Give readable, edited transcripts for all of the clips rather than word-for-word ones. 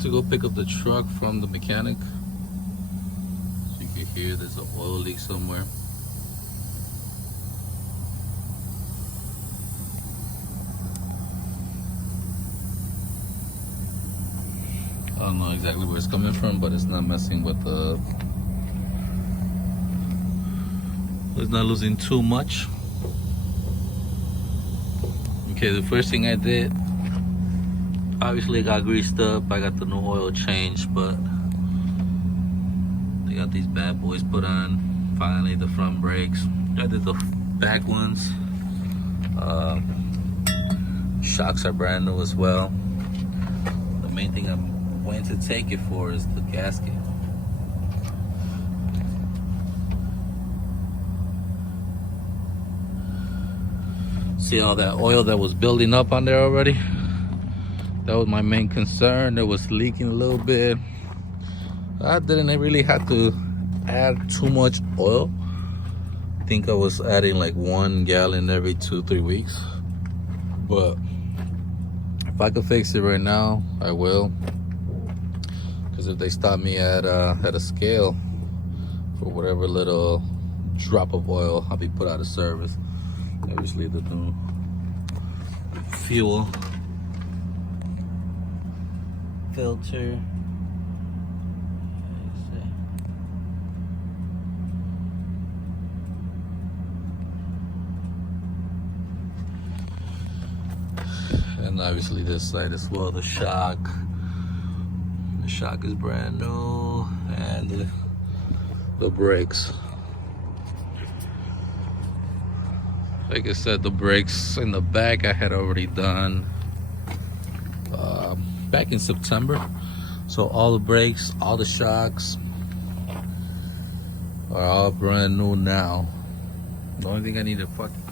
went to go pick up the truck from the mechanic. So you can hear there's an oil leak somewhere. I don't know exactly where it's coming from, but it's not messing with the... It's not losing too much. Okay, the first thing I did, obviously I got greased up. I got the new oil changed, but they got these bad boys put on. Finally, the front brakes. I did the back ones. Shocks are brand new as well. The main thing I'm going to take it for is the gasket. See all that oil that was building up on there already? That was my main concern. It was leaking a little bit. I didn't really have to add too much oil. I think I was adding like 1 gallon every 2-3 weeks. But if I could fix it right now, I will. Because if they stop me at a scale for whatever little drop of oil, I'll be put out of service. Obviously the new fuel filter. And obviously this side as well, the shock. The shock is brand new, and the brakes. Like I said, the brakes in the back I had already done back in September. So all the brakes, all the shocks are all brand new now. The only thing I need to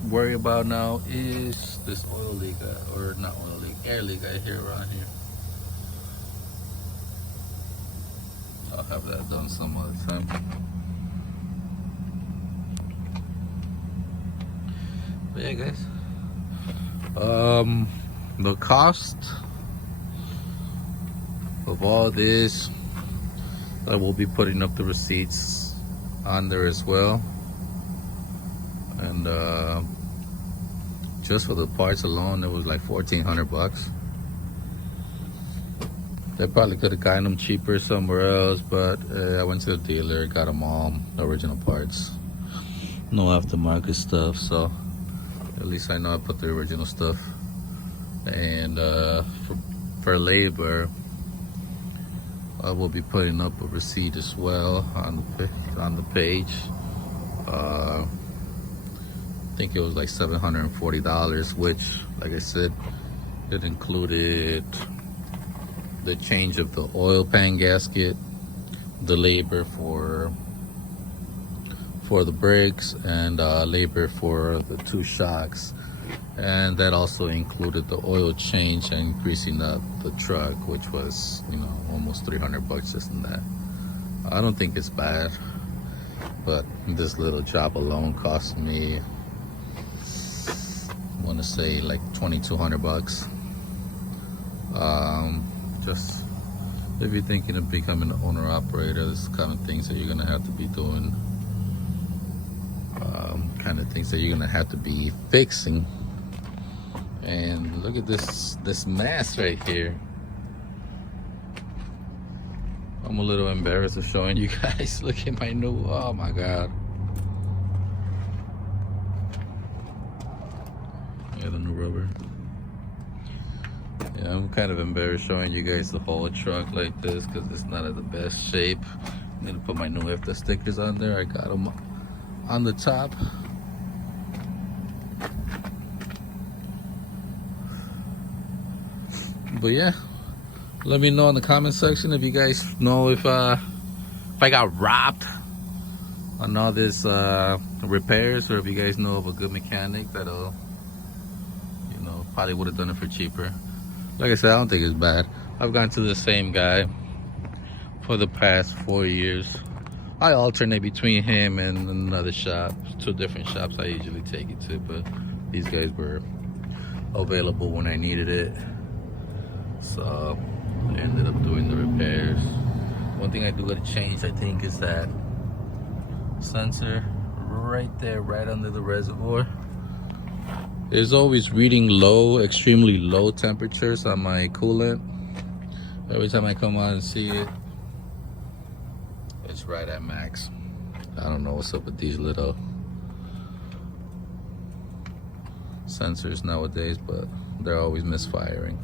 worry about now is this oil leak, or not oil leak, air leak I hear around here. I'll have that done some other time. But yeah, guys, the cost of all this, I will be putting up the receipts on there as well. And just for the parts alone, it was like $1,400. They probably could have gotten them cheaper somewhere else, but I went to the dealer, got them all original parts, no aftermarket stuff. So at least I know I put the original stuff. And for labor, I will be putting up a receipt as well on the page. I think it was like $740, which, like I said, it included the change of the oil pan gasket, the labor for the brakes, and labor for the 2 shocks. And that also included the oil change and greasing up the truck, which was, you know, almost $300 just in that. I don't think it's bad, but this little job alone cost me, I want to say like $2,200. Just if you're thinking of becoming an owner operator, this kind of things that you're gonna have to be doing, kind of things that you're gonna have to be fixing. And look at this mess right here. I'm a little embarrassed of showing you guys. Look at my new, oh my god. Yeah, the new rubber. Yeah, I'm kind of embarrassed showing you guys the whole truck like this because it's not in the best shape. I'm gonna put my new IFTA stickers on there. I got them on the top. But yeah, let me know in the comment section if you guys know if I got robbed on all this repairs, or if you guys know of a good mechanic that'll, you know, probably would have done it for cheaper. Like I said, I don't think it's bad. I've gone to the same guy for the past 4 years. I alternate between him and another shop, 2 different shops I usually take it to, but these guys were available when I needed it. So I ended up doing the repairs. One thing I do gotta change, I think, is that sensor right there, right under the reservoir. It's always reading low, extremely low temperatures on my coolant. Every time I come out and see it, it's right at max. I don't know what's up with these little sensors nowadays, but they're always misfiring.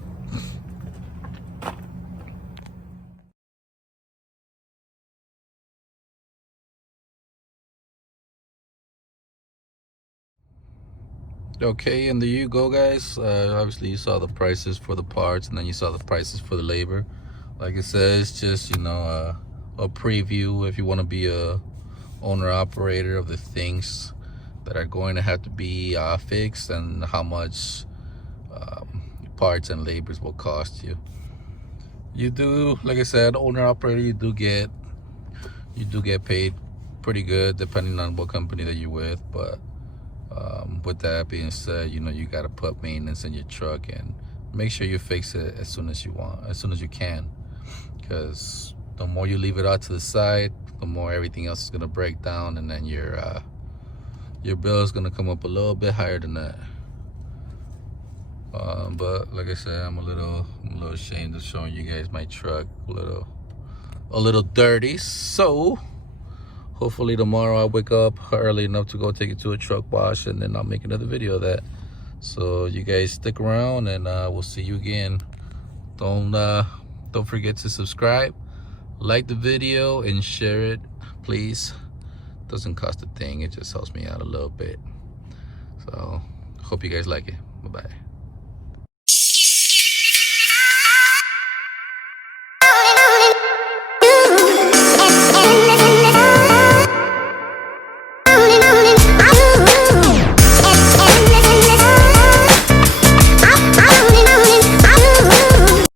Okay, and there you go, guys. Obviously you saw the prices for the parts, and then you saw the prices for the labor. Like I said, it's just, you know, a preview if you want to be a owner operator of the things that are going to have to be fixed, and how much parts and labors will cost you. You do, like I said, owner operator, you do get paid pretty good depending on what company that you're with. But with that being said, you know, you got to put maintenance in your truck and make sure you fix it as soon as you can, because the more you leave it out to the side, the more everything else is going to break down, and then your bill is going to come up a little bit higher than that. But like I said, I'm a little ashamed of showing you guys my truck, a little dirty. So hopefully tomorrow I wake up early enough to go take it to a truck wash, and then I'll make another video of that. So you guys stick around, and we'll see you again. Don't forget to subscribe, like the video, and share it, please. Doesn't cost a thing, it just helps me out a little bit. So hope you guys like it. Bye-bye.